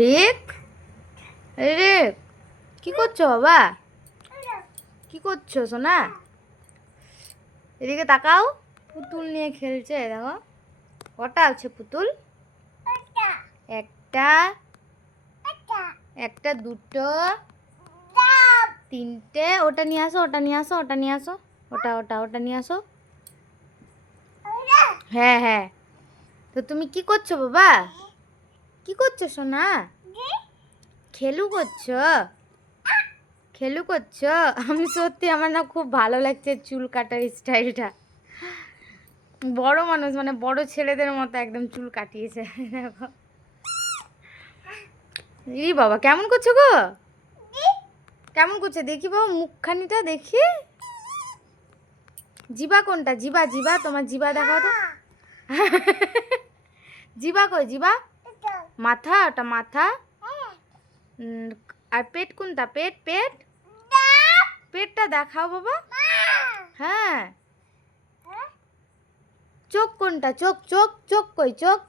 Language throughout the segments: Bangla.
রেক, রেক, কি করছো বাবা? কি করছো সোনা? এদিকে তাকাও। পুতুল নিয়ে খেলছে, দেখো কটা আছে পুতুল? একটা, একটা, দুটো, তিনটে। ওটা নিয়ে আসো, ওটা নিয়ে আসো, ওটা নিয়ে আসো, ওটা ওটা ওটা নিয়ে আসো। হ্যাঁ হ্যাঁ। তো তুমি কি করছো বাবা? কি করছো সোনা? খেলু করছো? খেলু করছো? আমি সত্যি, আমার না খুব ভালো লাগছে চুল কাটার স্টাইলটা। বড় মানুষ, মানে বড় ছেলেদের মতো একদম চুল কাটিয়েছে। দেখো, ই বাবা কেমন করছো গো? কেমন করছে দেখি বাবা, মুখখানিটা দেখি। জিবা কোনটা? জিবা, জিবা, তোমার জিবা দেখাও তো। জিবা কই জিবা? মাথা, ওটা মাথা। আর পেট কোনটা? পেট, পেট, পেটটা দেখাও বাবা। হ্যাঁ। চোখ কোনটা? চোখ, চোখ, চোখ কই? চোখ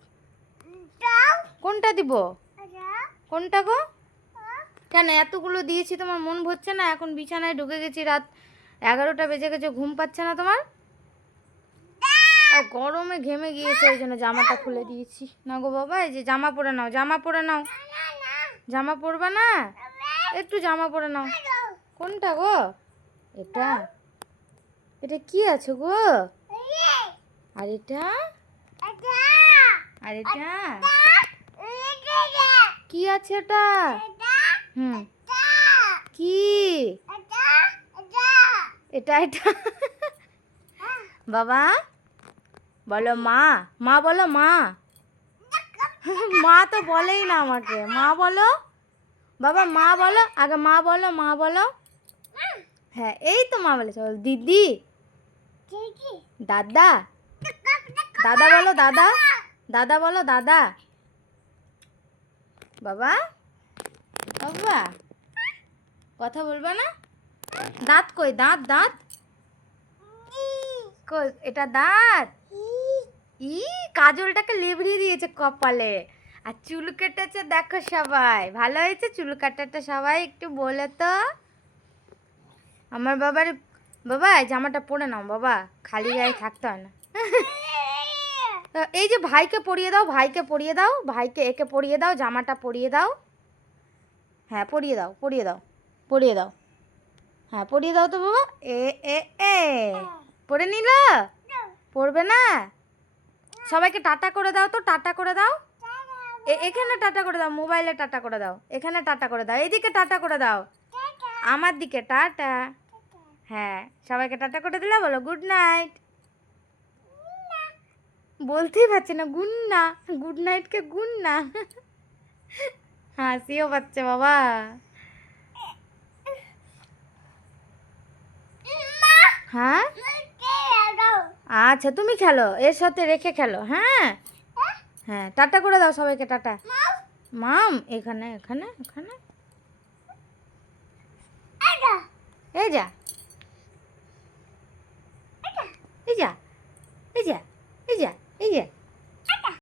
কোনটা দিব? কোনটা গো? কেন এতগুলো দিয়েছি, তোমার মন ভরছে না? এখন বিছানায় ঢুকে গেছি, রাত 11টা বেজে গেছে, ঘুম পাচ্ছে না তোমার? আর গরমে ঘেমে গিয়েছে, ওই জন্য জামাটা খুলে দিয়েছি। না গো বাবা, এই যে জামা পরে নাও, জামা পরে নাও। জামা পরবা না? একটু জামা পরে নাও। কোনটা গো? এটা? এটা কি আছে গো? আর এটা? আর এটা কি আছে এটা? হুম, কি? এটা, এটা বাবা বলো মা, মা বলো মা। মা তো বলেই না আমাকে, মা বলো বাবা, মা বলো আগে, মা বলো, মা বলো। হ্যাঁ এই তো মা বলেছে। দিদি, দাদা, দাদা বলো, দাদা, দাদা বলো, দাদা। বাবা, বাবা কথা বলবা না? দাঁত কই? দাঁত, দাঁত কই? এটা দাঁত? ই, কাজলটাকে লেবড়িয়ে দিয়েছে কপালে, আর চুল কেটেছে দেখো সবাই। ভালো হয়েছে চুল কাটাটা? সবাই একটু বলে তো। আমার বাবার, বাবা এই জামাটা পরে নাও বাবা, খালি গায়ে থাকতে হয় না। এই যে ভাইকে পরিয়ে দাও, ভাইকে পরিয়ে দাও, ভাইকে একে পরিয়ে দাও, জামাটা পরিয়ে দাও। হ্যাঁ পরিয়ে দাও, পরিয়ে দাও, পরিয়ে দাও। হ্যাঁ পরিয়ে দাও তো বাবা। এ এ এ পরে নিল? পড়বে না? সবাইকে টাটা করে দাও তো, টাটা করে দাও। এখানে টাটা করে দাও, মোবাইলে টাটা করে দাও, এখানে টাটা করে দাও, এইদিকে টাটা করে দাও, আমার দিকে টাটা। হ্যাঁ সবাইকে টাটা করে দিলে, বলো গুড নাইট। বলতেই পারছি না, গুড না, গুড নাইটকে গুড না। হাসিও পাচ্ছে বাবা। হ্যাঁ আচ্ছা তুমি খেলো, এর সাথে রেখে খেলো। হ্যাঁ হ্যাঁ টাটা করে দাও সবাইকে, টাটা। মাম এখানে, এখানে, এখানে, এই যা, এই যা, এই যা, এই যা, এই যা।